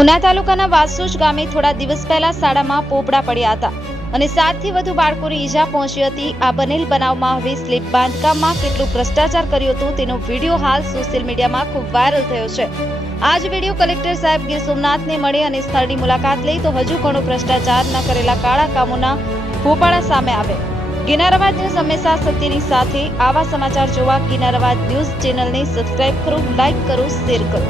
ઉના તાલુકાના વાસુજ ગામે થોડા દિવસ પહેલા શાળામાં પોપડા પડ્યા હતા અને સાતથી વધુ બાળકોને ઈજા પહોંચી હતી. આ બનેલ બનાવમાં હવે સ્લીપ બાંધકામમાં કેટલો ભ્રષ્ટાચાર કર્યો હતો તેનો વીડિયો હાલ સોશિયલ મીડિયામાં ખૂબ વાયરલ થયો છે. આ જ વીડિયો કલેક્ટર સાહેબ ગીર સોમનાથને મળી અને સ્થળની મુલાકાત લઈ તો હજુ ઘણો ભ્રષ્ટાચાર ન કરેલા કાળા કામોના ભોપાળા સામે આવે. ગિનારવાદ ન્યૂઝ હંમેશા સત્યની સાથે. આવા સમાચાર જોવા ગિનારવાદ ન્યૂઝ ચેનલને સબસ્ક્રાઇબ કરો, લાઇક કરો, શેર કરો.